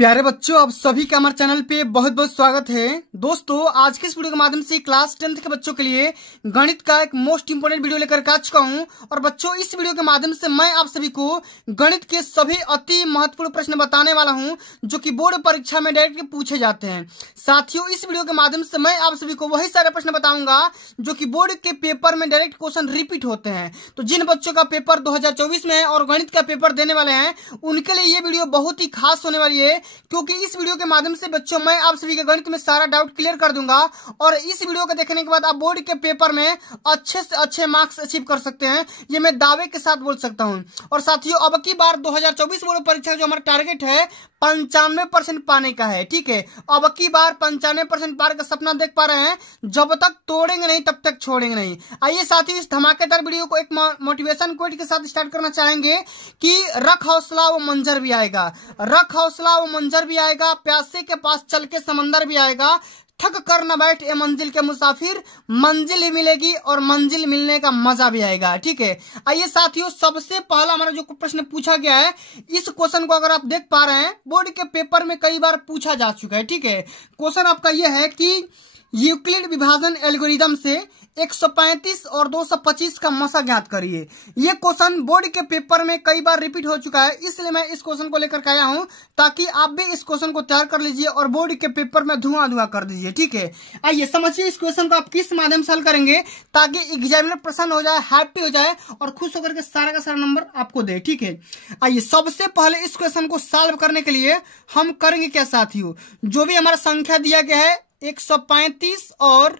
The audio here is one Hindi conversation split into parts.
प्यारे बच्चों, आप सभी का हमारे चैनल पे बहुत बहुत स्वागत है। दोस्तों, आज के इस वीडियो के माध्यम से क्लास 10th के बच्चों के लिए गणित का एक मोस्ट इंपोर्टेंट वीडियो लेकर आ चुका हूं। और बच्चों, इस वीडियो के माध्यम से मैं आप सभी को गणित के सभी अति महत्वपूर्ण प्रश्न बताने वाला हूं जो कि बोर्ड परीक्षा में डायरेक्ट पूछे जाते हैं। साथियों, इस वीडियो के माध्यम से मैं आप सभी को वही सारे प्रश्न बताऊंगा जो कि बोर्ड के पेपर में डायरेक्ट क्वेश्चन रिपीट होते हैं। तो जिन बच्चों का पेपर 2024 में है और गणित का पेपर देने वाले हैं, उनके लिए ये वीडियो बहुत ही खास होने वाली है, क्योंकि इस वीडियो के माध्यम से बच्चों मैं आप सभी के गणित में सारा डाउट क्लियर कर दूंगा। और इस वीडियो को देखने के बाद आप बोर्ड के पेपर में अच्छे से अच्छे मार्क्स अचीव कर सकते हैं, ये मैं दावे के साथ बोल सकता हूं। और साथियों, अब की बार 2024 बोर्ड परीक्षा जो हमारा टारगेट है 95% पाने का है। ठीक है, अब की बार 95% पार का सपना देख पा रहे हैं। जब तक तोड़ेंगे नहीं तब तक छोड़ेंगे नहीं। आइए साथियों, इस धमाकेदार वीडियो को एक मोटिवेशन कोट के साथ स्टार्ट करना चाहेंगे कि रख हौसला वो मंजर भी आएगा, रख हौसला वो मंजर भी आएगा, प्यासे के पास चल के समंदर भी आएगा, थक कर न बैठ ए मंजिल के मुसाफिर, मंजिल ही मिलेगी और मंजिल मिलने का मजा भी आएगा। ठीक है, आइए साथियों, सबसे पहला हमारा जो प्रश्न पूछा गया है, इस क्वेश्चन को अगर आप देख पा रहे हैं, बोर्ड के पेपर में कई बार पूछा जा चुका है। ठीक है, क्वेश्चन आपका यह है कि यूक्लिड विभाजन एल्गोरिदम से 135 और 225 का मसा ज्ञात करिए। ये क्वेश्चन बोर्ड के पेपर में कई बार रिपीट हो चुका है, इसलिए मैं इस क्वेश्चन को लेकर के आया हूं ताकि आप भी इस क्वेश्चन को तैयार कर लीजिए और बोर्ड के पेपर में धुआं कर दीजिए। ठीक है, आइए समझिए इस क्वेश्चन को आप किस माध्यम से हल करेंगे ताकि एग्जामिनर प्रसन्न हो जाए, हैप्पी हो जाए और खुश होकर के सारा का सारा नंबर आपको दे। ठीक है, आइए सबसे पहले इस क्वेश्चन को सॉल्व करने के लिए हम करेंगे क्या साथियों, जो भी हमारा संख्या दिया गया है 135 और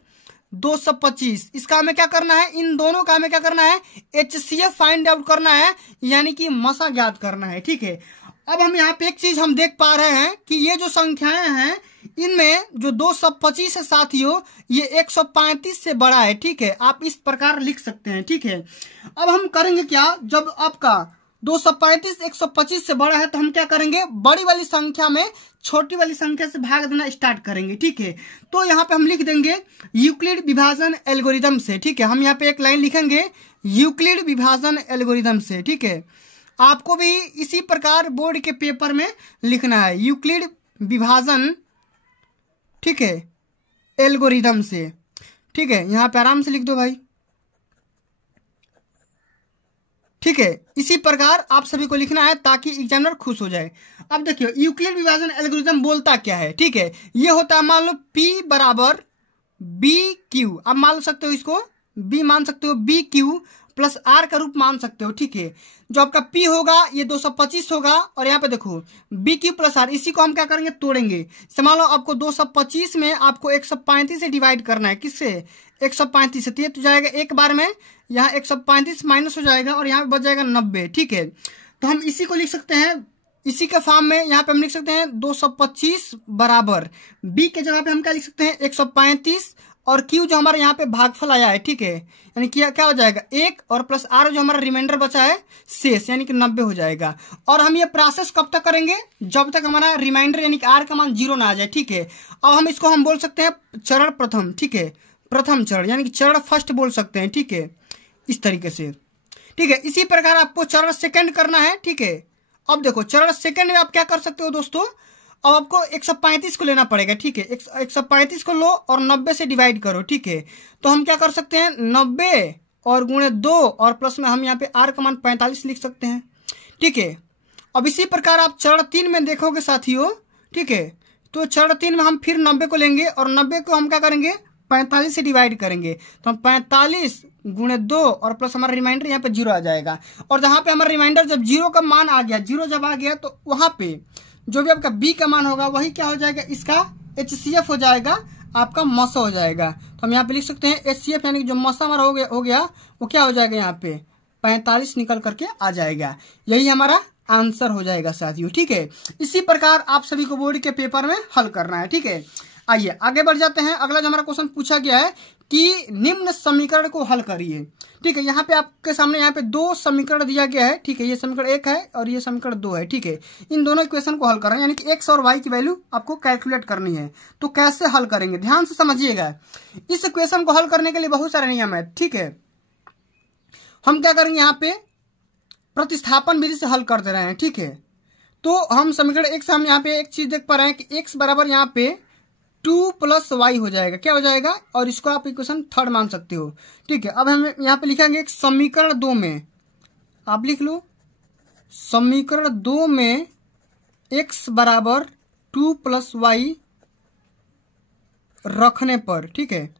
225, इसका हमें क्या करना है, इन दोनों का हमें क्या करना है, HCF फाइंड आउट करना है, यानी कि मसा ज्ञात करना है। ठीक है, अब हम यहाँ पे एक चीज हम देख पा रहे हैं कि ये जो संख्याएं हैं इनमें जो 225 है साथियों, ये 135 से बड़ा है। ठीक है, आप इस प्रकार लिख सकते हैं। ठीक है, अब हम करेंगे क्या, जब आपका 235 125 से बड़ा है तो हम क्या करेंगे, बड़ी वाली संख्या में छोटी वाली संख्या से भाग देना स्टार्ट करेंगे। ठीक है, तो यहाँ पे हम लिख देंगे यूक्लिड विभाजन एल्गोरिदम से। ठीक है, हम यहाँ पे एक लाइन लिखेंगे यूक्लिड विभाजन एल्गोरिदम से। ठीक है, आपको भी इसी प्रकार बोर्ड के पेपर में लिखना है, यूक्लिड विभाजन, ठीक है, एल्गोरिदम से। ठीक है, यहाँ पे आराम से लिख दो भाई। ठीक है, इसी प्रकार आप सभी को लिखना है ताकि एग्जामिनर खुश हो जाए। अब देखियो, यूक्लिड विभाजन एल्गोरिथम बोलता क्या है। ठीक है, ये होता है, मान लो P बराबर BQ, अब मान सकते हो इसको B मान सकते हो, BQ प्लस R का रूप मान सकते हो। ठीक है, जो आपका P होगा ये 225 होगा और यहाँ पे देखो BQ प्लस R, इसी को हम क्या करेंगे, तोड़ेंगे। मान लो आपको 225 में आपको 135 से डिवाइड करना है, किससे, 135 से, तो जाएगा एक बार में, यहाँ 135 माइनस हो जाएगा और यहाँ पे बच जाएगा 90। ठीक है, तो हम इसी को लिख सकते हैं, इसी के फॉर्म में यहाँ पे हम लिख सकते हैं 225 बराबर B के जगह पे हम क्या लिख सकते हैं, 135 और Q जो हमारे यहाँ पे भागफल आया है। ठीक है, यानी क्या हो जाएगा, 1 और प्लस R जो हमारा रिमाइंडर बचा है शेष, यानी कि 90 हो जाएगा। और हम ये प्रोसेस कब तक करेंगे, जब तक हमारा रिमाइंडर यानी कि R का मान 0 ना आ जाए। ठीक है, अब हम इसको हम बोल सकते हैं चरण प्रथम। ठीक है, प्रथम चरण यानी कि चरण फर्स्ट बोल सकते हैं। ठीक है, इस तरीके से। ठीक है, इसी प्रकार आपको चरण सेकंड करना है। ठीक है, अब देखो चरण सेकंड में आप क्या कर सकते हो दोस्तों, अब आपको 135 को लेना पड़ेगा। ठीक है, 135 को लो और 90 से डिवाइड करो। ठीक है, तो हम क्या कर सकते हैं, 90 और गुणे 2 और प्लस में हम यहाँ पे R का मान 45 लिख सकते हैं। ठीक है, अब इसी प्रकार आप चरण 3 में देखोगे साथियों। ठीक है, तो चरण 3 में हम फिर 90 को लेंगे और 90 को हम क्या करेंगे, 45 से डिवाइड करेंगे, तो हम 45 गुणे 2 और प्लस हमारा रिमाइंडर यहाँ पे 0 आ जाएगा। और जहां पे हमारा रिमाइंडर जब 0 का मान आ गया, 0 जब आ गया, तो वहां पे जो भी आपका B का मान होगा वही क्या हो जाएगा, इसका HCF हो जाएगा, आपका मसा हो जाएगा। तो हम यहाँ पे लिख सकते हैं HCF, यानी कि जो मसा हमारा हो गया वो क्या हो जाएगा, यहाँ पे 45 निकल करके आ जाएगा। यही हमारा आंसर हो जाएगा साथियों। ठीक है, इसी प्रकार आप सभी को बोर्ड के पेपर में हल करना है। ठीक है, आइए आगे बढ़ जाते हैं। अगला जो हमारा क्वेश्चन पूछा गया है कि निम्न समीकरण को हल करिए। ठीक है, यहाँ पे आपके सामने यहाँ पे 2 समीकरण दिया गया है। ठीक है, ये समीकरण 1 है और ये समीकरण 2 है। ठीक है, इन दोनों इक्वेशन को हल करना है, यानी कि x और y की वैल्यू आपको कैलकुलेट करनी है। तो कैसे हल करेंगे, ध्यान से समझिएगा। इस इक्वेशन को हल करने के लिए बहुत सारे नियम है। ठीक है, हम क्या करेंगे, यहाँ पे प्रतिस्थापन विधि से हल कर दे रहे हैं। ठीक है, तो हम समीकरण एक से हम यहाँ पे एक चीज देख पा रहे हैं कि x बराबर यहाँ पे 2 + y हो जाएगा। क्या हो जाएगा? और इसको आप इक्वेशन 3 मान सकते हो। ठीक है, अब हम यहाँ पे लिखेंगे समीकरण 2 में, आप लिख लो समीकरण 2 में x बराबर 2 + y रखने पर, ठीक है,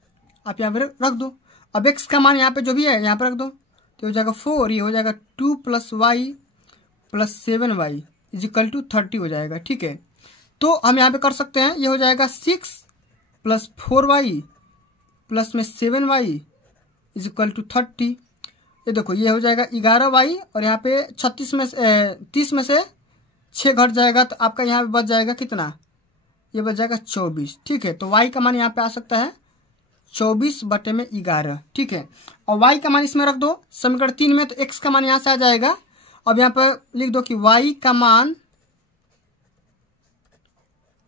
आप यहाँ पे रख दो। अब x का मान यहाँ पे जो भी है यहाँ पे रख दो, तो हो जाएगा 4, ये हो जाएगा 2 + y + 7y = 30 हो जाएगा। ठीक है, तो हम यहाँ पे कर सकते हैं, ये हो जाएगा 6 + 4y प्लस में 7y = 30। ये देखो ये हो जाएगा 11y और यहाँ पे 30 में से 6 घट जाएगा, तो आपका यहाँ पे बच जाएगा कितना? ये बच जाएगा 24। ठीक है, तो y का मान यहाँ पे आ सकता है 24/11। ठीक है, और y का मान इसमें रख दो समीकरण 3 में, तो x का मान यहाँ से आ जाएगा। अब यहाँ पर लिख दो कि y का मान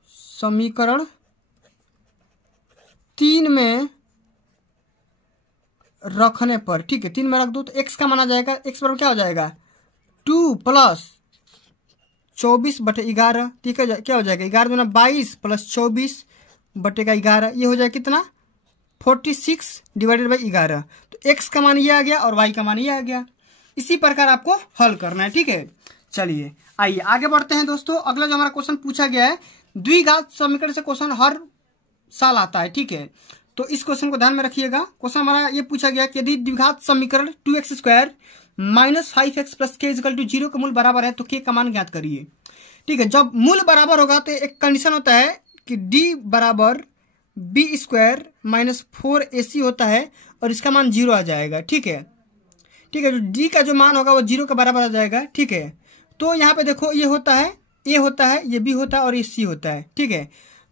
समीकरण 3 में रखने पर, ठीक है, 3 में रख दो तो x का मान आ जाएगा, x बराबर क्या हो जाएगा? 2 + 24/11। ठीक है, क्या हो जाएगा? 11 दूना 22 + 24/11, ये हो जाएगा कितना? 46/11। तो x का मान ये आ गया और y का मान ये आ गया। इसी प्रकार आपको हल करना है। ठीक है, चलिए आइए आगे बढ़ते हैं दोस्तों। अगला जो हमारा क्वेश्चन पूछा गया है, द्विघात समीकरण से क्वेश्चन हर साल आता है। ठीक है, तो इस क्वेश्चन को ध्यान में रखिएगा। क्वेश्चन हमारा ये पूछा गया कि यदि द्विघात समीकरण 2x² - 5x + k = 0 का मूल बराबर है तो k का मान ज्ञात करिए। ठीक है, जब मूल बराबर होगा तो एक कंडीशन होता है कि d बराबर b² - 4ac होता है और इसका मान 0 आ जाएगा। ठीक है, ठीक है, जो d का जो मान होगा वो 0 के बराबर आ जाएगा। ठीक है, तो यहाँ पे देखो ये होता है a होता है, ये b होता है और ये c होता है। ठीक है,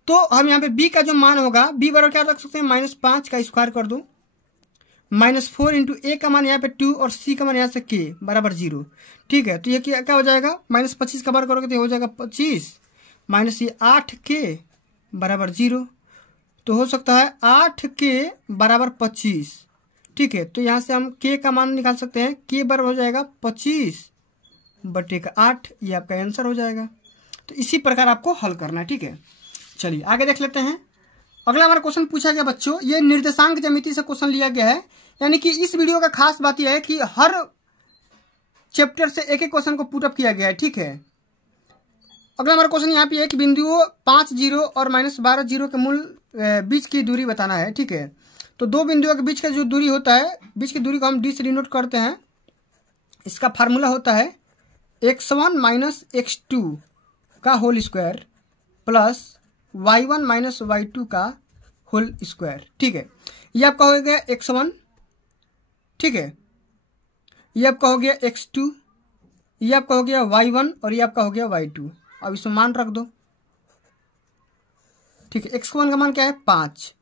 तो हम यहाँ पे b का जो मान होगा, b बराबर क्या रख सकते हैं? -5 का स्क्वायर कर दो, -4 × a का मान यहाँ पे 2 और c का मान यहाँ से k बराबर 0। ठीक है, तो ये क्या हो जाएगा? -25 का बार करोगे तो हो जाएगा 25 - ये 8k बराबर 0, तो हो सकता है 8k बराबर 25। ठीक है, तो यहाँ से हम k का मान निकाल सकते हैं, k बराबर हो जाएगा 25/8, ये आपका आंसर हो जाएगा। तो इसी प्रकार आपको हल करना है। ठीक है, चलिए आगे देख लेते हैं। अगला हमारा क्वेश्चन पूछा गया बच्चों, ये निर्देशांक ज्यामिति से क्वेश्चन लिया गया है, यानी कि इस वीडियो का खास बात यह है कि हर चैप्टर से एक एक क्वेश्चन को पुट अप किया गया है। ठीक है, अगला हमारा क्वेश्चन यहाँ पे है कि बिंदुओं 5 0 और -12 0 के मूल बीच की दूरी बताना है। ठीक है, तो दो बिंदुओं के बीच का जो दूरी होता है, बीच की दूरी को हम d से डिनोट करते हैं। इसका फार्मूला होता है x1 - x2 का whole square plus y1 - y2 का होल स्क्वायर। ठीक है, ये आपका हो गया x1, ठीक है, ये आपका हो गया x2, ये आपका हो गया y1 और ये आपका हो गया y2। अब इसमें मान रख दो। ठीक है, x1 का मान क्या है? 5,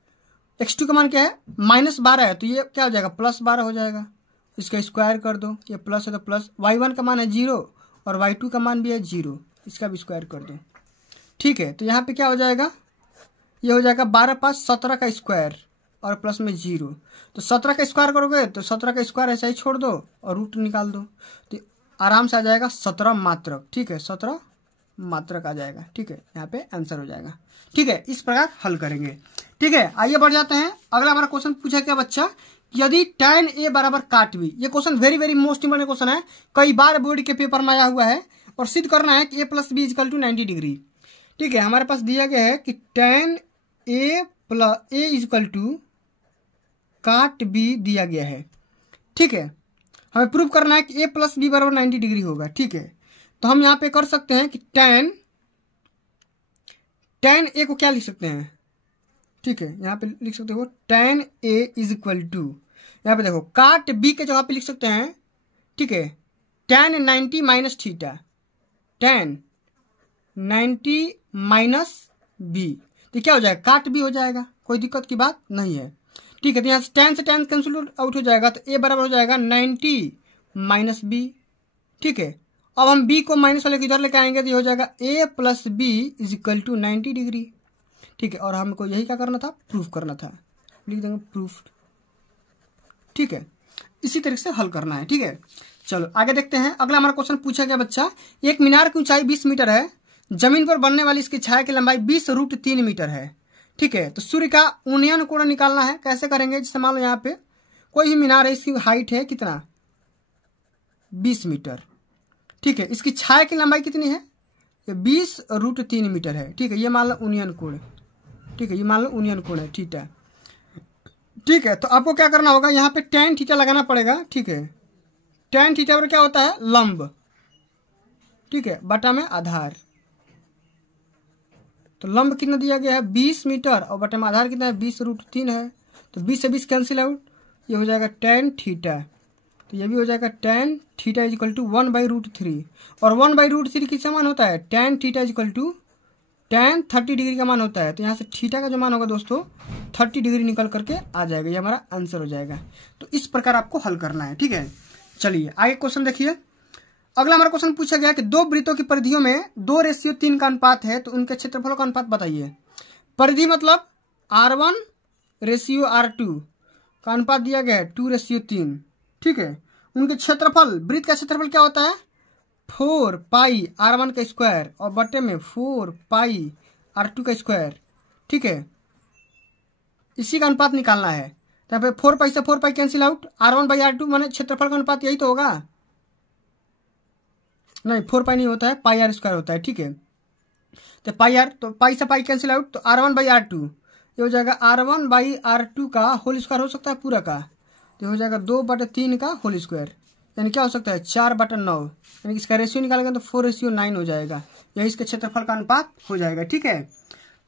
x2 का मान क्या है? -12 है, तो ये क्या हो जाएगा? +12 हो जाएगा। इसका स्क्वायर कर दो, ये प्लस है तो प्लस। y1 का मान है 0 और y2 का मान भी है 0, इसका भी स्क्वायर कर दो। ठीक है, तो यहाँ पे क्या हो जाएगा? ये हो जाएगा 12 × 5 = 17 का स्क्वायर और प्लस में 0, तो 17 का स्क्वायर करोगे तो 17 का स्क्वायर ऐसा ही छोड़ दो और रूट निकाल दो, तो आराम से आ जाएगा 17 मात्रक। ठीक है, 17 मात्रक आ जाएगा। ठीक है, यहाँ पे आंसर हो जाएगा। ठीक है, इस प्रकार हल करेंगे। ठीक है, आइए बढ़ जाते हैं। अगला हमारा क्वेश्चन पूछा क्या बच्चा, यदि tan a बराबर काट b। ये question very very most important question है, कई बार बोर्ड के पेपर में आया हुआ है, और सिद्ध करना है कि a + b = 90 डिग्री। ठीक है, हमारे पास दिया गया है कि tan a = काट b दिया गया है। ठीक है, हमें प्रूव करना है कि a + b = 90 डिग्री होगा। ठीक है, तो हम यहाँ पे कर सकते हैं कि tan a को क्या लिख सकते हैं? ठीक है, यहाँ पे लिख सकते हो tan a = यहाँ पे देखो काट b के जगह पे लिख सकते हैं। ठीक है, tan 90 - थीटा, tan 90 - b, तो क्या हो जाएगा? काट b हो जाएगा, कोई दिक्कत की बात नहीं है। ठीक है, तो यहाँ tan से tan कैंसिल आउट हो जाएगा, तो a बराबर हो जाएगा 90 - b। ठीक है, अब हम b को माइनस वाले इधर लेके आएंगे तो ये हो जाएगा a + b = 90 डिग्री। ठीक है, और हमको यही क्या करना था? प्रूफ करना था, लिख देंगे प्रूफ। ठीक है, इसी तरीके से हल करना है। ठीक है, चलो आगे देखते हैं। अगला हमारा क्वेश्चन पूछा गया बच्चा, एक मीनार की ऊंचाई 20 मीटर है, जमीन पर बनने वाली इसकी छाया की लंबाई 20√3 मीटर है। ठीक है, तो सूर्य का उन्नयन कोण निकालना है। कैसे करेंगे? जैसे मान लो यहाँ पे कोई भी मीनार है, इसकी हाइट है कितना 20 मीटर। ठीक है, इसकी छाया की लंबाई कितनी है? 20√3 मीटर है। ठीक है, ये मान लो उन्नयन कोण। ठीक है, ये मान लो उन्नयन कोण है। ठीक है, ठीक है, तो आपको क्या करना होगा, यहाँ पे tan थीटा लगाना पड़ेगा। ठीक है, tan थीटा पर क्या होता है? लंब। ठीक है, बटा में आधार। तो लंब कितना दिया गया है? 20 मीटर और बटा में आधार कितना है? 20√3 है। तो 20 से 20 कैंसिल आउट, ये हो जाएगा tan थीटा। तो ये भी हो जाएगा tan theta is equal to 1/√3। और 1/√3 किस समान होता है? tan theta is equal to tan 30 degree का मान होता है। तो यहाँ से थीटा का जो मान होगा दोस्तों 30 डिग्री निकल करके आ जाएगा। ये हमारा आंसर हो जाएगा। तो इस प्रकार आपको हल करना है। ठीक है, चलिए आगे क्वेश्चन देखिए। अगला हमारा क्वेश्चन पूछा गया कि दो वृत्तों की परिधियों में 2:3 का अनुपात है, तो उनके क्षेत्रफलों का अनुपात बताइए। परिधि मतलब R1:R2 का अनुपात दिया गया है 2:3। ठीक है, उनके क्षेत्रफल, वृत्त का क्षेत्रफल क्या होता है? 4πr1 का स्क्वायर और बटे में 4πr2 का स्क्वायर। ठीक है, इसी का अनुपात निकालना है। तो यहाँ पे 4π से 4π कैंसिल आउट, R1/R2 माने क्षेत्रफल का अनुपात यही तो होगा। नहीं, 4π नहीं होता है, πr² होता है। ठीक है, तो πr, तो पाई से पाई कैंसिल आउट, तो R1/R2 ये हो जाएगा R1/R2 का होल स्क्वायर हो सकता है पूरा का, तो हो जाएगा 2/3 का होल स्क्वायर, यानी क्या हो सकता है 4/9, यानी इसका रेशियो निकालेंगे तो 4:9 हो जाएगा। यही इसके क्षेत्रफल का अनुपात हो जाएगा। ठीक है,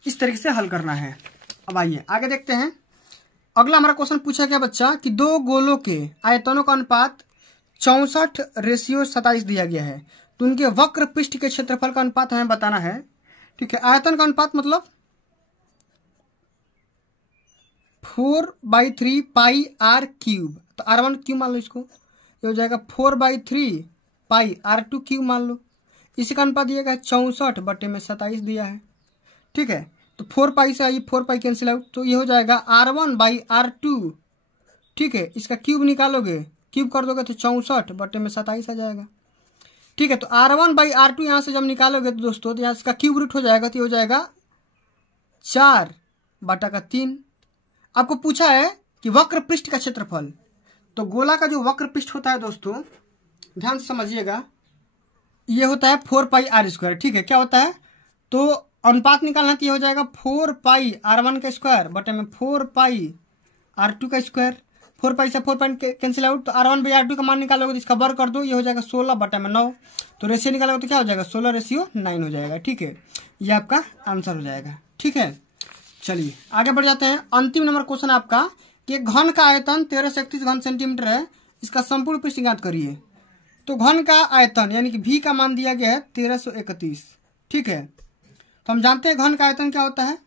इस तरीके से हल करना है। अब आइए आगे देखते हैं। अगला हमारा क्वेश्चन पूछा गया बच्चा कि दो गोलों के आयतनों का अनुपात 64:27 दिया गया है, तो उनके वक्र पृष्ठ के क्षेत्रफल का अनुपात हमें बताना है। ठीक है, आयतन का अनुपात मतलब 4/3 πr3, तो R1 क्यूब मान लो इसको, ये हो जाएगा 4/3 πr2 मान लो। इसी का अनुपात दिया गया 64/27 दिया है। ठीक है, तो 4π से आइए 4π कैंसिल आउट, तो ये हो जाएगा R1/R2। ठीक है, इसका क्यूब निकालोगे, क्यूब कर दोगे तो 64/27 आ जाएगा। ठीक है, तो R1/R2 यहाँ से जब निकालोगे तो दोस्तों तो यहाँ इसका क्यूब रूट हो जाएगा, तो ये हो जाएगा 4/3। आपको पूछा है कि वक्र पृष्ठ का क्षेत्रफल, तो गोला का जो वक्र पृष्ठ होता है दोस्तों ध्यान से समझिएगा, ये होता है 4πr²। ठीक है, क्या होता है? तो अनुपात निकालना तो ये हो जाएगा 4πr1 का स्क्वायर बटे में 4πr2 का स्क्वायर। 4π से 4π कैंसिल आउट, तो R1/R2 का मान निकालोगे तो इसका वर्ग कर दो, ये हो जाएगा 16/9। तो रेशियो निकालोगे तो क्या हो जाएगा 16:9 हो जाएगा। ठीक है, ये आपका आंसर हो जाएगा। ठीक है, चलिए आगे बढ़ जाते हैं। अंतिम नंबर क्वेश्चन आपका कि घन का आयतन 1331 घन सेंटीमीटर है, इसका संपूर्ण पृष्ठ ज्ञात करिए। तो घन का आयतन यानी कि V का मान दिया गया है 1331। ठीक है, तो हम जानते हैं घन का आयतन क्या होता है।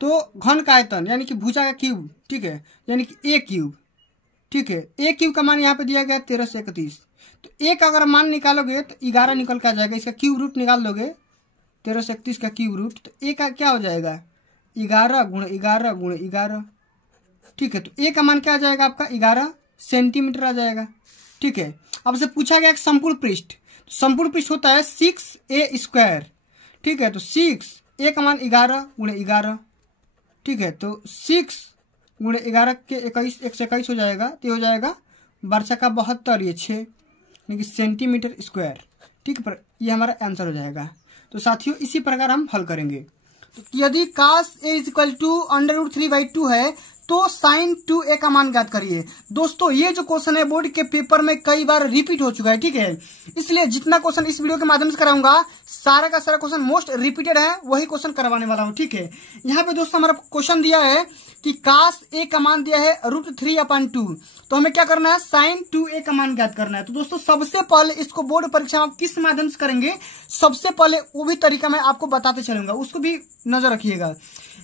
तो घन का आयतन यानी कि भुजा का क्यूब। ठीक है, यानी कि A क्यूब। ठीक है, A क्यूब का मान यहाँ पे दिया गया 1331। तो A का अगर मान निकालोगे तो 11 निकल के आ जाएगा। इसका क्यूब रूट निकाल दोगे 1331 का क्यूब रूट, तो A का क्या हो जाएगा 11 × 11 × 11। ठीक है, तो A का मान क्या आ जाएगा आपका 11 सेंटीमीटर आ जाएगा। ठीक है, अब से पूछा गया संपूर्ण पृष्ठ, संपूर्ण पृष्ठ होता है 6a²। ठीक है, तो 6a का मान 11 × 11। ठीक है, तो 6 × 11 के 21 121 हो जाएगा, तो हो जाएगा 12 का 72, ये 6 यानी कि सेंटीमीटर स्क्वायर। ठीक है, पर ये हमारा आंसर हो जाएगा। तो साथियों इसी प्रकार हम हल करेंगे। तो यदि cos A = √3/2 है तो sin 2a का मान ज्ञात करिए। दोस्तों ये जो क्वेश्चन है बोर्ड के पेपर में कई बार रिपीट हो चुका है। ठीक है, इसलिए जितना क्वेश्चन इस वीडियो के माध्यम से कराऊंगा सारा का सारा क्वेश्चन मोस्ट रिपीटेड है, वही क्वेश्चन करवाने वाला हूं। ठीक है, यहाँ पे दोस्तों हमारा क्वेश्चन दिया है कि cos A का मान दिया है √3/2, तो हमें क्या करना है sin 2a का मान ज्ञात करना है। तो दोस्तों सबसे पहले इसको बोर्ड परीक्षा में किस माध्यम से करेंगे, सबसे पहले वो भी तरीका मैं आपको बताते चलूंगा, उसको भी नजर रखिएगा।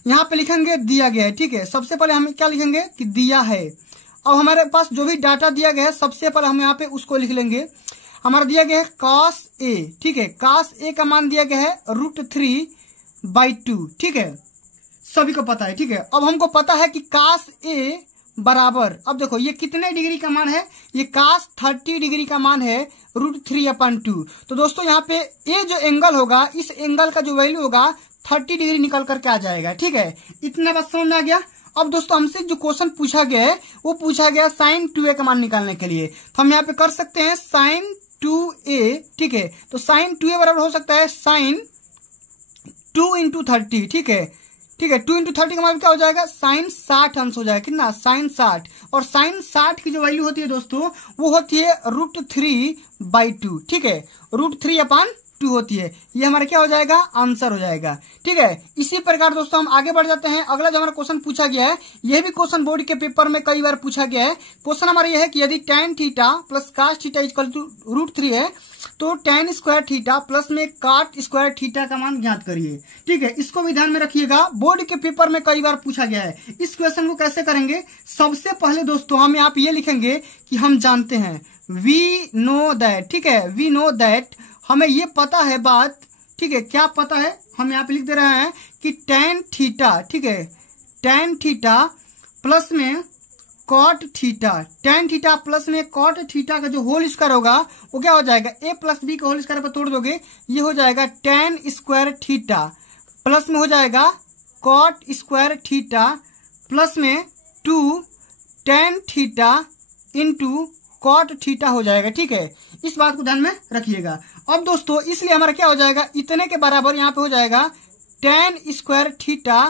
यहाँ पे लिखेंगे दिया गया है। ठीक है, सबसे पहले हम क्या लिखेंगे कि दिया है। अब हमारे पास जो भी डाटा दिया गया है सबसे पहले हम यहाँ पे उसको लिख लेंगे। हमारा दिया गया है cos A। ठीक है, cos A का मान दिया गया है √3/2। ठीक है, सभी को पता है। ठीक है, अब हमको पता है कि cos A बराबर, अब देखो ये कितने डिग्री का मान है, ये cos 30 डिग्री का मान है √3/2। तो दोस्तों यहाँ पे ये जो एंगल होगा, इस एंगल का जो वैल्यू होगा 30 डिग्री निकल करके आ जाएगा। ठीक है, इतना बात समझ में आ गया। अब दोस्तों हमसे जो क्वेश्चन पूछा गया है वो पूछा गया sin 2a का मान निकालने के लिए। तो हम यहाँ पे कर सकते हैं sin 2a। ठीक है, तो sin 2a बराबर हो सकता है sin 2 × 30। ठीक है, 2 × 30 का मतलब क्या हो जाएगा, sin 60 अंश हो जाएगा। कितना, sin 60। और sin 60 की जो वैल्यू होती है दोस्तों वो होती है √3/2। ठीक है, √3/2 होती है। ये हमारा क्या हो जाएगा, आंसर हो जाएगा। ठीक है, इसी प्रकार दोस्तों हम आगे बढ़ जाते हैं। अगला जो हमारा क्वेश्चन पूछा गया है, यह भी क्वेश्चन बोर्ड के पेपर में कई बार पूछा गया है। क्वेश्चन हमारा यह है कि यदि tan theta plus cos theta equal to √3 है तो tan स्क्वायर थीटा प्लस में cot स्क्वायर थीटा का मान ज्ञात करिए। ठीक है, इसको भी ध्यान में रखिएगा, बोर्ड के पेपर में कई बार पूछा गया है। इस क्वेश्चन को कैसे करेंगे, सबसे पहले दोस्तों हम यहाँ पे ये लिखेंगे कि हम जानते हैं, वी नो दैट। ठीक है, वी नो दैट, हमें ये पता है बात। ठीक है, क्या पता है, हम यहाँ पे लिख दे रहे हैं कि tan थीटा, ठीक है, tan थीटा प्लस में cot theta, tan theta plus में cot थीटा का जो होल स्क्वायर होगा वो क्या हो जाएगा, a प्लस बी का होल स्क्वायर पर तोड़ दोगे, ये हो जाएगा tan स्क्वायर थीटा प्लस में हो जाएगा cot स्क्वायर थीटा प्लस में 2 tan theta into cot theta हो जाएगा। ठीक है, इस बात को ध्यान में रखिएगा। अब दोस्तों इसलिए हमारा क्या हो जाएगा, इतने के बराबर यहाँ पे हो जाएगा tan स्क्वायर थीटा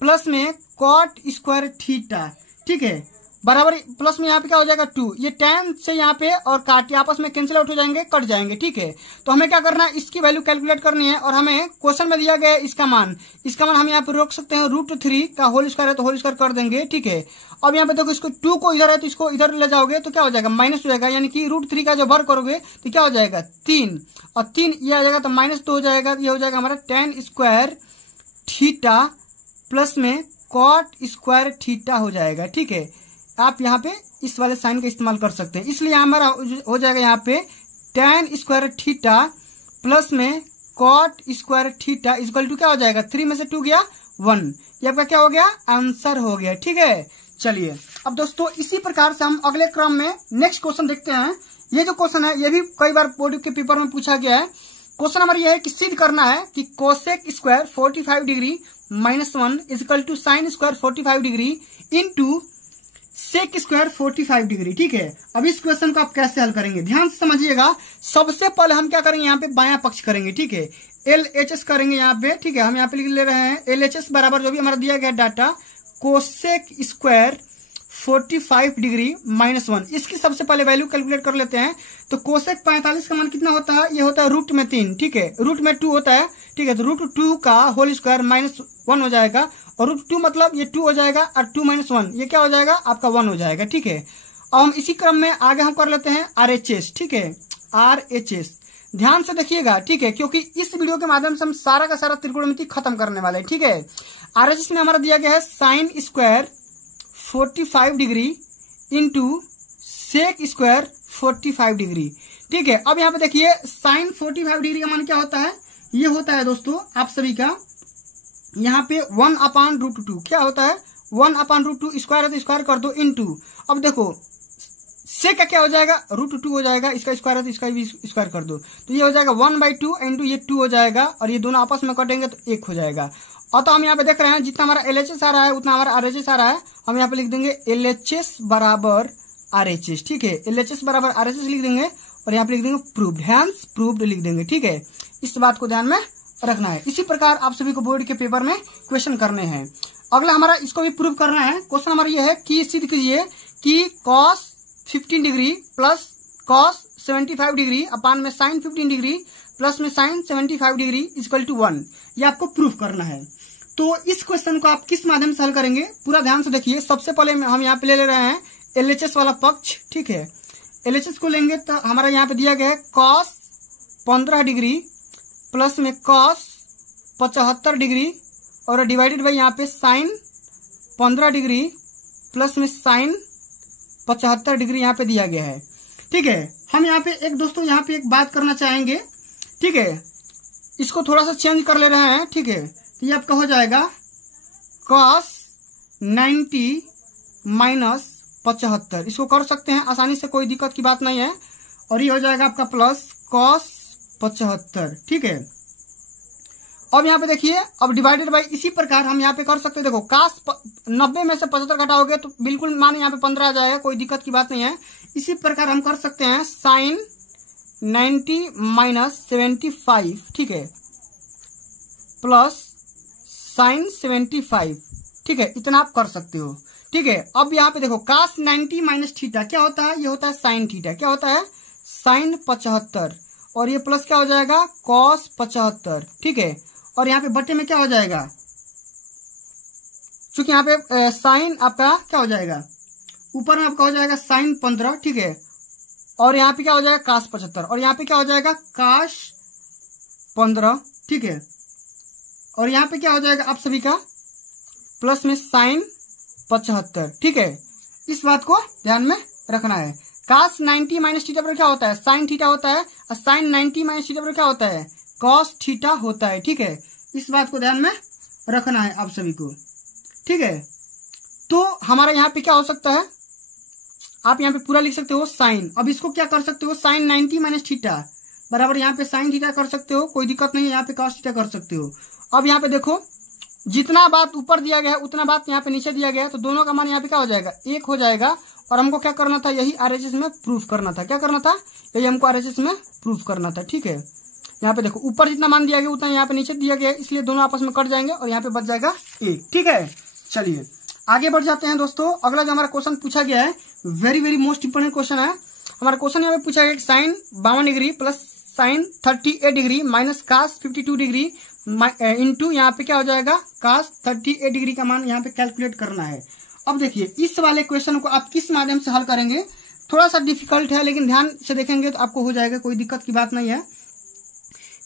प्लस में cot स्क्वायर थीटा। ठीक है, बराबर प्लस में यहाँ पे क्या हो जाएगा 2, ये tan से यहाँ पे और काट आपस में कैंसिल आउट हो जाएंगे, कट जाएंगे। ठीक है, तो हमें क्या करना है, इसकी वैल्यू कैलकुलेट करनी है और हमें क्वेश्चन में दिया गया है इसका मान हम यहाँ पे रोक सकते हैं, √3 का होल स्क्वायर है तो होल स्क्वायर कर देंगे। ठीक है, अब यहाँ पे देखो इसको 2 को इधर है तो इसको इधर ले जाओगे तो क्या हो जाएगा, माइनस हो जाएगा, यानी कि √3 का जो वर्ग करोगे तो क्या हो जाएगा 3 और 3 ये आ जाएगा तो -2 हो जाएगा। ये हो जाएगा हमारा tan स्क्वायर थीटा प्लस में cot स्क्वायर थीटा हो जाएगा। ठीक है, आप यहाँ पे इस वाले साइन का इस्तेमाल कर सकते हैं, इसलिए हमारा हो जाएगा यहाँ पे tan स्क्वायर थीटा प्लस में cot square theta equal to क्या हो जाएगा, 3 में से 2 गया 1, ये आपका क्या हो गया, आंसर हो गया। ठीक है, चलिए अब दोस्तों इसी प्रकार से हम अगले क्रम में नेक्स्ट क्वेश्चन देखते हैं। ये जो क्वेश्चन है ये भी कई बार बोर्ड के पेपर में पूछा गया है। क्वेश्चन नंबर ये है कि सिद्ध करना है कि cosec square 45 degree -1 equal to sine square 45 degree into sec square 45 degree. ठीक है, अब इस क्वेश्चन को आप कैसे हल करेंगे, ध्यान से समझिएगा। सबसे पहले हम क्या करेंगे, यहाँ पे बायां पक्ष करेंगे। ठीक है, LHS करेंगे यहाँ पे। ठीक है, हम यहाँ पे लिख ले रहे हैं LHS बराबर जो भी हमारा दिया गया डाटा कोसेक स्क्वायर 45 डिग्री -1, इसकी सबसे पहले वैल्यू कैलकुलेट कर लेते हैं। तो कोसेक 45 का मान कितना होता है, ये होता है √3। ठीक है, √2 होता है। ठीक है, तो √2 का होल स्क्वायर -1 हो जाएगा और √2 मतलब ये 2 हो जाएगा और 2 - 1 ये क्या हो जाएगा, आपका 1 हो जाएगा। ठीक है, अब हम इसी क्रम में आगे हम कर लेते हैं RHS। ठीक है, RHS ध्यान से देखिएगा। ठीक है, क्योंकि इस वीडियो के माध्यम से हम सारा का सारा त्रिकोणमिति खत्म करने वाले हैं। ठीक है, RHS में हमारा दिया गया है sine square 45 degree into sec square 45 degree. ठीक है, अब यहाँ पे देखिए साइन 45 डिग्री का मान क्या होता है, ये होता है दोस्तों आप सभी का यहाँ पे 1/√2 क्या होता है, 1/√2 स्क्वायर है तो स्क्वायर कर दो इंटू, अब देखो सेक का क्या हो जाएगा, √2 हो जाएगा, इसका स्क्वायर है तो इसका भी स्क्वायर कर दो, तो ये हो जाएगा 1/2 इंटू ये 2 हो जाएगा और ये दोनों आपस में कटेंगे तो 1 हो जाएगा। और तो हम यहाँ पे देख रहे हैं जितना हमारा LHS आ रहा है उतना हमारा RHS आ रहा है। हम यहाँ पे लिख देंगे LHS बराबर RHS। ठीक है, LHS बराबर RHS लिख देंगे और यहाँ पे लिख देंगे प्रूव्ड, हैंस प्रूव्ड लिख देंगे। ठीक है, इस बात को ध्यान में रखना है। इसी प्रकार आप सभी को बोर्ड के पेपर में क्वेश्चन करने हैं। अगला हमारा इसको भी प्रूव करना है। क्वेश्चन हमारा ये है कि सिद्ध कीजिए कि cos 15 degree plus cos 75 degree upon में sin 15 डिग्री प्लस में sin 75 डिग्री इक्वल टू 1, ये आपको प्रूफ करना है। तो इस क्वेश्चन को आप किस माध्यम से हल करेंगे, पूरा ध्यान से देखिए। सबसे पहले हम यहाँ पे ले रहे हैं LHS वाला पक्ष। ठीक है, LHS को लेंगे तो हमारा यहाँ पे दिया गया है cos 15 डिग्री प्लस में cos 75 डिग्री और डिवाइडेड बाई यहाँ पे sin 15 डिग्री प्लस में sin 75 डिग्री यहाँ पे दिया गया है। ठीक है, हम यहाँ पे एक दोस्तों यहाँ पे एक बात करना चाहेंगे। ठीक है, इसको थोड़ा सा चेंज कर ले रहे हैं। ठीक है, ये आपका हो जाएगा cos 90 माइनस 75। इसको कर सकते हैं आसानी से, कोई दिक्कत की बात नहीं है। और ये हो जाएगा आपका प्लस cos 75, ठीक है। अब यहाँ पे देखिए, अब डिवाइडेड बाई, इसी प्रकार हम यहाँ पे कर सकते हैं। देखो cos 90 में से 75 घटाओगे तो बिल्कुल मान यहाँ पे 15 आ जाएगा, कोई दिक्कत की बात नहीं है। इसी प्रकार हम कर सकते हैं sin 90 माइनस 75, ठीक है, प्लस sin 75, ठीक है, इतना आप कर सकते हो, ठीक है। अब यहाँ पे देखो cos 90 माइनस थीटा क्या होता है, ये होता है sin थीटा, क्या होता है sin 75, और ये प्लस क्या हो जाएगा cos 75, ठीक है। और यहाँ पे बटे में क्या हो जाएगा, चूंकि यहाँ पे साइन आपका क्या हो जाएगा, ऊपर में आपका हो जाएगा sin 15, ठीक है, और यहाँ पे क्या हो जाएगा cos 75, और यहाँ पे क्या हो जाएगा cos 15, ठीक है। और यहाँ पे क्या हो जाएगा आप सभी का प्लस में sin 75, ठीक है। इस बात को ध्यान में रखना है। cos 90 माइनस थीटा पर क्या होता है sin थीटा होता है, और sin 90 माइनस थीटा पर क्या होता है cos थीटा होता है, ठीक है। इस बात को ध्यान में रखना है आप सभी को, ठीक है। तो हमारा यहाँ पे क्या हो सकता है, आप यहाँ पे पूरा लिख सकते हो sin। अब इसको क्या कर सकते हो, sin 90 माइनस थीटा बराबर यहाँ पे sin थीटा कर सकते हो, कोई दिक्कत नहीं है, यहाँ पे cos थीटा कर सकते हो। अब यहाँ पे देखो, जितना बात ऊपर दिया गया है उतना बात यहाँ पे नीचे दिया गया है, तो दोनों का मान यहाँ पे क्या हो जाएगा 1 हो जाएगा। और हमको क्या करना था, यही आरएचएस में प्रूफ करना था, क्या करना था, यही हमको आरएचएस में प्रूफ करना था, ठीक है। यहाँ पे देखो ऊपर जितना मान दिया गया उतना यहाँ पे नीचे दिया गया है, इसलिए दोनों आपस में कट जाएंगे और यहाँ पे बच जाएगा 1, ठीक है। चलिए आगे बढ़ जाते हैं दोस्तों। अगला जो हमारा क्वेश्चन पूछा गया है, very very most important question है। हमारा क्वेश्चन यहाँ पे पूछा गया sine 52 degree plus sine 38 degree minus cos 52 degree into यहाँ पे क्या हो जाएगा cos 38 डिग्री का मान यहाँ पे कैलकुलेट करना है। अब देखिए इस वाले क्वेश्चन को आप किस माध्यम से हल करेंगे, थोड़ा सा डिफिकल्ट है, लेकिन ध्यान से देखेंगे तो आपको हो जाएगा, कोई दिक्कत की बात नहीं है,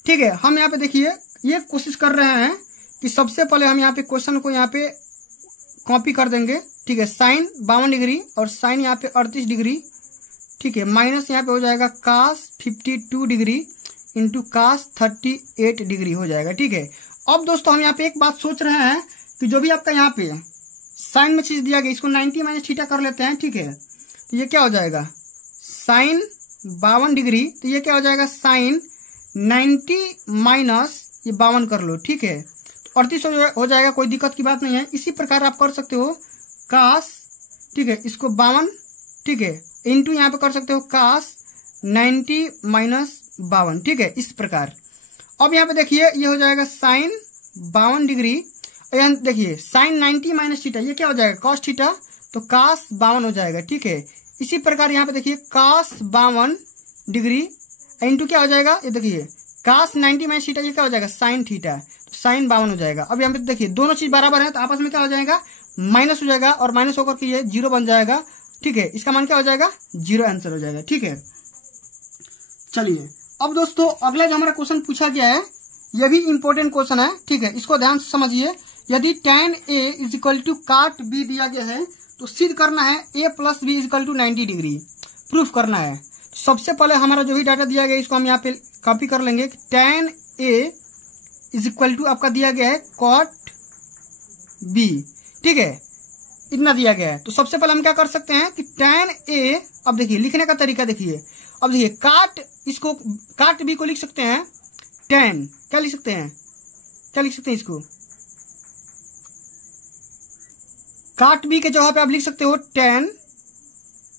ठीक है। हम यहाँ पे देखिए ये कोशिश कर रहे हैं कि सबसे पहले हम यहाँ पे क्वेश्चन को यहाँ पे कॉपी कर देंगे, ठीक है। साइन 52 डिग्री और साइन यहाँ पे 38 डिग्री, ठीक है, माइनस यहाँ पे हो जाएगा cos 52 degree into cos 38 degree हो जाएगा, ठीक है। अब दोस्तों हम यहाँ पे एक बात सोच रहे हैं कि जो भी आपका यहाँ पे साइन में चीज दिया गया इसको 90 माइनस थीटा कर लेते हैं, ठीक है। तो ये क्या हो जाएगा साइन 52 डिग्री, तो ये क्या हो जाएगा साइन 90 माइनस ये 52 कर लो, ठीक है, 38 हो जाएगा, कोई दिक्कत की बात नहीं है। इसी प्रकार आप कर सकते हो cos, ठीक है, इसको 52, ठीक है, इंटू यहाँ पे कर सकते हो cos 90 माइनस 52, ठीक है, इस प्रकार। अब यहाँ पे देखिए ये हो जाएगा साइन 52 डिग्री, यहाँ देखिए साइन 90 माइनस थीटा, ये क्या हो जाएगा cos थीटा, तो cos 52 हो जाएगा, ठीक है। इसी प्रकार यहाँ पे देखिए cos 52 डिग्री इंटू क्या हो जाएगा, ये देखिए cos 90 माइनस थीटा, ये क्या हो जाएगा साइन थीटा, तो साइन 52 हो जाएगा। अब यहाँ पे देखिए दोनों चीज बराबर है तो आपस में क्या हो जाएगा माइनस हो जाएगा, और माइनस होकर के ये 0 बन जाएगा, ठीक है। इसका मान क्या हो जाएगा 0 आंसर हो जाएगा, ठीक है। चलिए अब दोस्तों अगला जो हमारा क्वेश्चन पूछा गया है यह भी इंपॉर्टेंट क्वेश्चन है, ठीक है, इसको ध्यान से समझिए। यदि tan a is equal to cot b दिया गया है तो सिद्ध करना है a plus B is equal to 90 degree, proof करना है। तो सबसे पहले हमारा जो भी डाटा दिया गया है इसको हम यहाँ पे कॉपी कर लेंगे। tan a is equal to आपका दिया गया है cot b, ठीक है, इतना दिया गया है। तो सबसे पहले हम क्या कर सकते हैं कि tan a, अब देखिए लिखने का तरीका देखिए, अब देखिए काट इसको काट b को लिख सकते हैं tan, क्या लिख सकते हैं, क्या लिख सकते हैं इसको, काट b के जगह पे आप लिख सकते हो tan,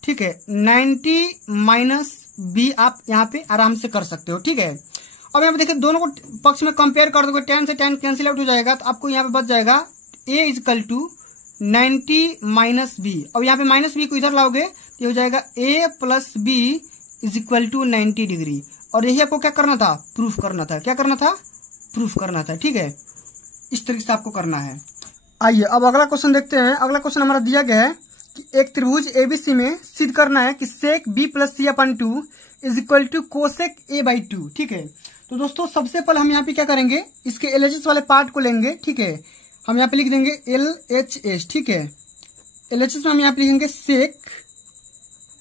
ठीक है, 90 माइनस b आप यहाँ पे आराम से कर सकते हो, ठीक है। अब यहाँ पे देखिए दोनों को पक्ष में कंपेयर कर दोगे, tan से tan कैंसिल आउट हो जाएगा, तो आपको यहाँ पे बच जाएगा a is equal to 90 minus b। अब यहाँ पे माइनस b को इधर लाओगे तो हो जाएगा a plus b is equal to 90 degree, और यही आपको क्या करना था प्रूफ करना था, क्या करना था प्रूफ करना था, ठीक है। इस तरीके से आपको करना है। आइए अब अगला क्वेश्चन देखते हैं। अगला क्वेश्चन हमारा दिया गया है कि एक त्रिभुज एबीसी में सिद्ध करना है कि sec B plus C upon 2 is equal to cosec A by 2, ठीक है। तो दोस्तों सबसे पहले हम यहाँ पे क्या करेंगे, इसके एलएचएस वाले पार्ट को लेंगे, ठीक है, हम यहाँ पे लिख देंगे LHS, ठीक है। एलएचएस में हम यहाँ पे लिखेंगे सेक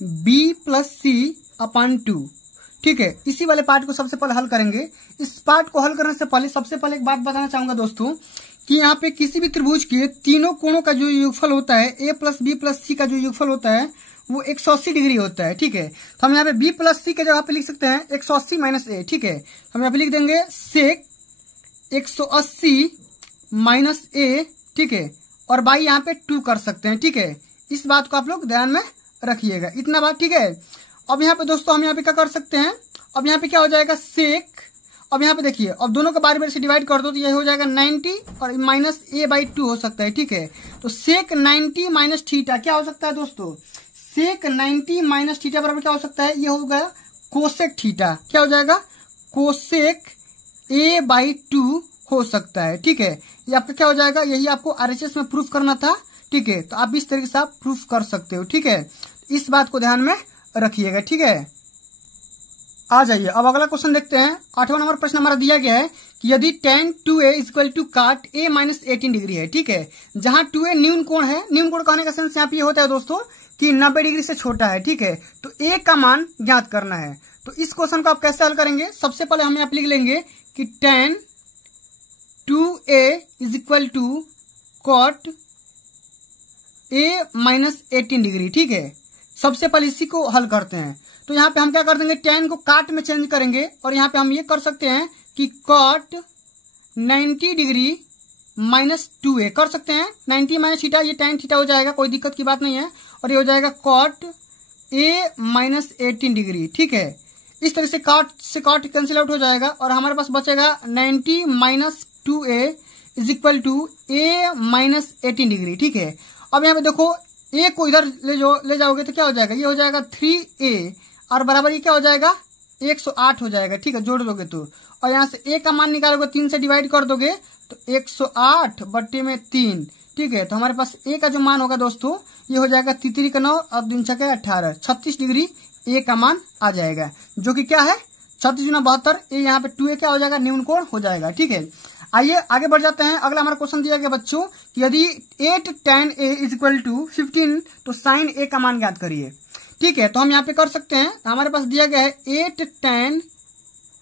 बी प्लस सी अपन 2, ठीक है। इसी वाले पार्ट को सबसे पहले हल करेंगे। इस पार्ट को हल करने से पहले सबसे पहले एक बात बताना चाहूंगा दोस्तों कि यहाँ पे किसी भी त्रिभुज के तीनों कोणों का जो योगफल होता है a प्लस बी प्लस सी का जो योगफल होता है वो 180 डिग्री होता है। ठीक है, तो हम यहाँ पे b प्लस सी के जगह पे लिख सकते हैं 180 माइनस a। ठीक है, हम यहाँ पे लिख देंगे सेक 180 माइनस a। ठीक है, और बाई यहाँ पे 2 कर सकते हैं। ठीक है, इस बात को आप लोग ध्यान में रखिएगा, इतना बात। ठीक है, अब यहाँ पे दोस्तों हम यहाँ पे क्या कर सकते हैं, अब यहाँ पे क्या हो जाएगा सेक, अब यहाँ पे देखिए, अब दोनों को बारी बारी से डिवाइड कर दो तो ये हो जाएगा 90 और माइनस a/2 हो सकता है। ठीक है, तो सेक 90 माइनस थीटा क्या हो सकता है दोस्तों, सेक 90 माइनस थीटा बराबर क्या हो सकता है, ये होगा कोसेक थीटा। क्या हो जाएगा, कोसेक a/2 हो सकता है। ठीक है, ये आपका क्या हो जाएगा, यही आपको RHS में प्रूफ करना था। ठीक है, तो आप इस तरीके से आप प्रूफ कर सकते हो। ठीक है, इस बात को ध्यान में रखिएगा। ठीक है, आ जाइए अब अगला क्वेश्चन देखते हैं। 8वां नंबर प्रश्न हमारा दिया गया है कि यदि tan 2a इक्वल टू काट a माइनस 18 डिग्री है। ठीक है, जहां 2a न्यून कोण है, न्यून कोण कहने का सेंस यहाँ पे ये होता है दोस्तों कि 90 डिग्री से छोटा है। ठीक है, तो a का मान ज्ञात करना है। तो इस क्वेश्चन को आप कैसे हल करेंगे, सबसे पहले हम यहाँ पे लिख लेंगे कि tan 2a is equal to cot a minus 18 degree. ठीक है, सबसे पहले इसी को हल करते हैं। तो यहाँ पे हम क्या कर देंगे, tan को काट में चेंज करेंगे और यहाँ पे हम ये कर सकते हैं कि कॉट 90 डिग्री माइनस 2a कर सकते हैं। 90 माइनस थीटा, ये tan थीटा हो जाएगा, कोई दिक्कत की बात नहीं है, और ये हो जाएगा कॉट a माइनस 18 डिग्री। ठीक है, इस तरह से कॉट कैंसिल आउट हो जाएगा और हमारे पास बचेगा 90 minus 2a is equal to a minus 18 degree. ठीक है, अब यहाँ पे देखो a को इधर ले जाओगे तो क्या हो जाएगा, ये हो जाएगा 3a और बराबर ये क्या हो जाएगा 108 हो जाएगा। ठीक है, जोड़ दोगे तो, और यहाँ से a का मान निकालोगे 3 से डिवाइड कर दोगे तो 108 बट्टे में 3। ठीक है, तो हमारे पास a का जो मान होगा दोस्तों ये हो जाएगा 3 का 9 और 2 छक्के 18, 36 डिग्री a का मान आ जाएगा, जो कि क्या है 36 गुना 72। a यहाँ पे 2a क्या हो जाएगा, न्यून कोण हो जाएगा। ठीक है, आइए आगे बढ़ जाते हैं। अगला हमारा क्वेश्चन दिया गया बच्चों कि यदि 8 tan a is equal to 15 तो sin a का मान ज्ञात करिए। ठीक है, तो हम यहाँ पे कर सकते हैं, हमारे पास दिया गया है 8 tan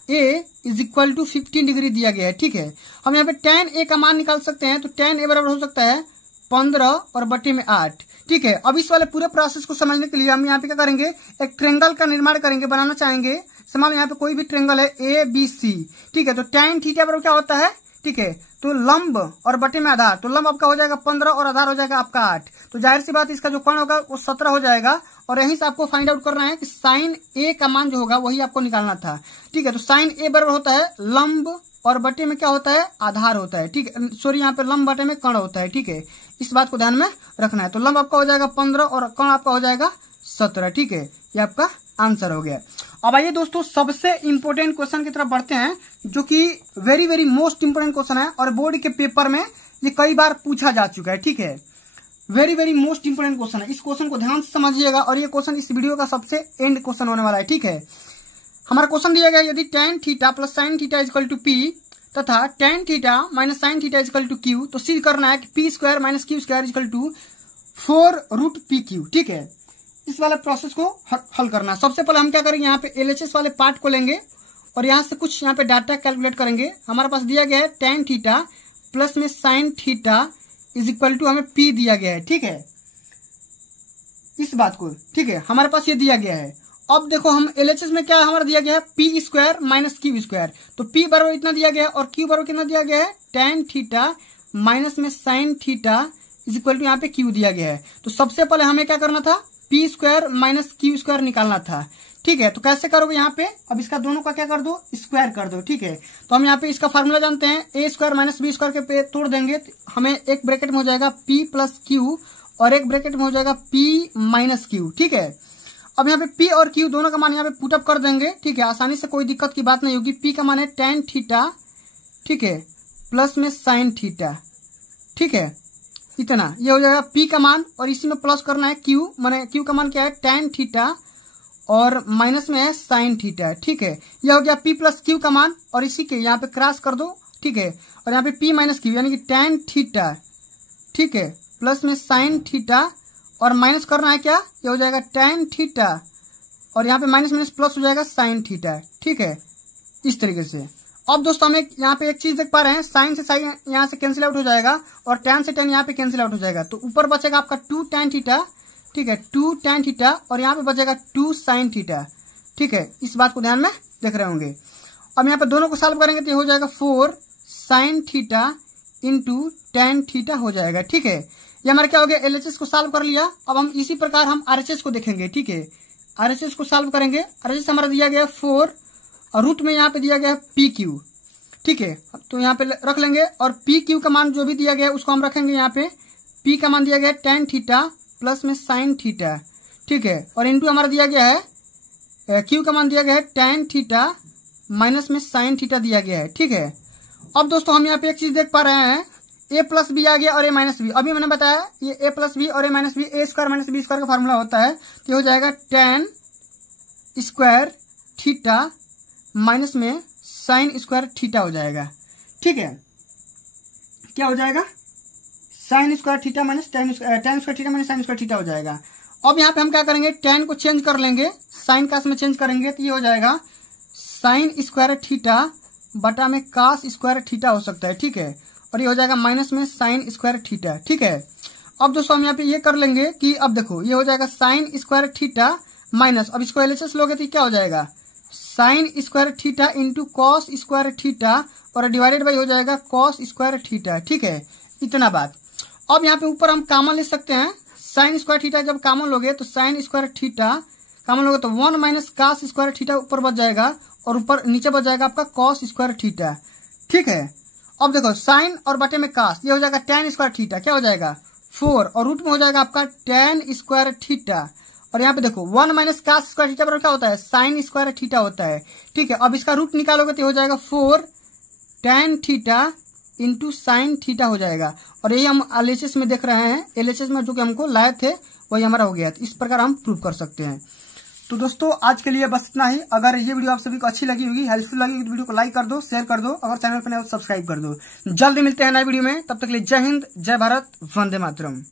a is equal to 15 degree दिया गया है। ठीक है, हम यहाँ पे tan a का मान निकाल सकते हैं, तो tan a बराबर हो सकता है 15 और बट्टे में 8। ठीक है, अब इस वाले पूरे प्रोसेस को समझने के लिए हम यहाँ पे क्या करेंगे, एक ट्रेंगल का निर्माण करेंगे, बनाना चाहेंगे। मान लो यहाँ पे कोई भी ट्रेंगल है ABC। ठीक है, तो tan थीटा बराबर क्या होता है, ठीक है, तो लंब और बटे में आधार, तो लंब आपका हो जाएगा 15 और आधार हो जाएगा आपका 8। तो जाहिर सी बात इसका जो कोण होगा वो 17 हो जाएगा, और यहीं से आपको फाइंड आउट करना है कि साइन a का मान जो होगा वही आपको निकालना था। ठीक है, तो साइन a बराबर होता है लंब और बटे में क्या होता है, आधार होता है। ठीक है, सॉरी यहाँ पे लंब बटे में कर्ण होता है। ठीक है, इस बात को ध्यान में रखना है। तो लंब आपका हो जाएगा 15 और कर्ण आपका हो जाएगा 17। ठीक है, ये आपका आंसर हो गया। अब आइए दोस्तों सबसे इंपोर्टेंट क्वेश्चन की तरफ बढ़ते हैं, जो कि very very most important question है और बोर्ड के पेपर में ये कई बार पूछा जा चुका है। ठीक है, very very most important question है, इस क्वेश्चन को ध्यान से समझिएगा और ये क्वेश्चन इस वीडियो का सबसे एंड क्वेश्चन होने वाला है। ठीक है, हमारा क्वेश्चन दिया गया यदि tan theta plus sine theta equal to p तथा tan theta minus sine theta equal to q, तो सिद्ध करना है कि p square minus Q square equal to 4√pq। ठीक है, इस वाले प्रोसेस को हल करना है। सबसे पहले हम क्या करेंगे, यहाँ पे LHS वाले पार्ट को लेंगे और यहाँ से कुछ यहाँ पे डाटा कैलकुलेट करेंगे। हमारे पास दिया गया है tan थीटा प्लस में sine theta is equal to हमें p दिया गया है। ठीक है, इस बात को, ठीक है, हमारे पास ये दिया गया है। अब देखो हम LHS में क्या हमारा दिया गया है p square minus Q square, तो p बराबर इतना दिया गया है और q बराबर कितना दिया गया है, tan थीटा माइनस में sine theta is equal to यहाँ पे q दिया गया है। तो सबसे पहले हमें क्या करना था, p square minus Q square निकालना था। ठीक है, तो कैसे करोगे यहाँ पे, अब इसका दोनों का क्या कर दो, स्क्वायर कर दो। ठीक है, तो हम यहाँ पे इसका फार्मूला जानते हैं, a square minus B square के पे तोड़ देंगे, हमें एक ब्रैकेट में हो जाएगा p प्लस क्यू और एक ब्रैकेट में हो जाएगा p माइनस क्यू। ठीक है, अब यहाँ पे p और q दोनों का मान यहाँ पे पुटअप कर देंगे। ठीक है, आसानी से, कोई दिक्कत की बात नहीं होगी। p का मान है tan थीटा, ठीक है, प्लस में साइन थीटा। ठीक है, इतना ये हो जाएगा p का मान, और इसी में प्लस करना है q, माने q का मान क्या है tan थीटा और माइनस में है साइन थीटा। ठीक है, यह हो गया p प्लस q का मान, और इसी के यहाँ पे क्रॉस कर दो। ठीक है, और यहाँ पे p माइनस क्यू यानी कि tan थीटा, ठीक है, प्लस में साइन थीटा और माइनस करना है क्या, ये हो जाएगा tan थीटा और यहाँ पे माइनस माइनस प्लस हो जाएगा साइन थीटा। ठीक है, इस तरीके से। अब दोस्तों हम यहाँ पे एक चीज देख पा रहे हैं, साइन से साइन यहाँ से कैंसिल आउट हो जाएगा और tan से tan यहाँ पे कैंसिल आउट हो जाएगा, तो ऊपर बचेगा आपका 2 tan थीटा, ठीक है, 2 tan थीटा, और यहाँ पे बचेगा 2 sin थीटा, ठीक है। इस बात को ध्यान में देख रहे होंगे। अब यहाँ पे दोनों को सॉल्व करेंगे तो ये हो जाएगा 4 sin theta into tan theta हो जाएगा, ठीक है। ये हमारा क्या हो गया, LHS को सॉल्व कर लिया। अब हम इसी प्रकार हम RHS को देखेंगे, ठीक है। RHS को सॉल्व करेंगे। RHS हमारा दिया गया 4 और रूट में यहाँ पे दिया गया है PQ, ठीक है, तो यहाँ पे रख लेंगे। और PQ का मान जो भी दिया गया है उसको हम रखेंगे यहाँ पे। P का मान दिया गया है tan थीटा प्लस में sin थीटा, ठीक है, और इंटू हमारा दिया गया है Q का मान दिया गया है tan थीटा माइनस में sin थीटा दिया गया है, ठीक है। अब दोस्तों हम यहाँ पे एक चीज देख पा रहे हैं, a प्लस बी आ गया और a माइनस बी। अभी मैंने बताया ये a प्लस बी और a minus B a square minus B square का फॉर्मूला होता है, तो हो जाएगा tan स्क्वायर थीटा माइनस में साइन स्क्वायर थीटा हो जाएगा, ठीक है। क्या हो जाएगा, sine square theta minus tan square theta minus sine square theta हो जाएगा। अब यहाँ पे हम क्या करेंगे, tan को चेंज कर लेंगे, साइन कास में चेंज करेंगे तो ये हो जाएगा साइन स्क्वायर थीटा बटा में कास स्क्वायर थीटा हो सकता है, ठीक है, और ये हो जाएगा माइनस में साइन स्क्वायर थीटा, ठीक है। अब दोस्तों हम यहाँ पे ये कर लेंगे कि अब देखो ये हो जाएगा साइन स्क्वायर थीटा माइनस, अब इसको LHS लोगे तो क्या हो जाएगा, sine square theta into cos square theta और डिवाइडेड बाई हो जाएगा कॉस स्क्वायर थीटा, ठीक है। इतना बात। अब यहाँ पे ऊपर हम कॉमन ले सकते हैं, साइन स्क्वायर थीटा जब कॉमन लोगे तो साइन स्क्वायर थीटा कॉमन लोगे तो 1 माइनस कॉस स्क्वायर थीटा ऊपर बच जाएगा और ऊपर नीचे बच जाएगा आपका कॉस स्क्वायर थीटा, ठीक है। अब देखो साइन और बटे में कॉस, ये हो जाएगा tan स्क्वायर थीटा, क्या हो जाएगा 4 और रूट में हो जाएगा आपका tan स्क्वायर थीटा, और यहाँ पे देखो 1 माइनस कॉस स्क्वायर थीटा पर क्या होता है, साइन स्क्वायर थीटा होता है, ठीक है। अब इसका रूट निकालोगे तो हो जाएगा 4 tan theta into sine theta हो जाएगा, और यही हम LHS में देख रहे हैं, LHS में जो कि हमको लाए थे वही हमारा हो गया। तो इस प्रकार हम प्रूव कर सकते हैं। तो दोस्तों आज के लिए बस इतना ही। अगर ये वीडियो आप सभी को अच्छी लगी होगी, हेल्पफुल लगी तो वीडियो को लाइक कर दो, शेयर कर दो, अगर चैनल पर नए हो सब्सक्राइब कर दो। जल्दी मिलते हैं नए वीडियो में, तब तक के लिए जय हिंद, जय भारत, वंदे मातरम।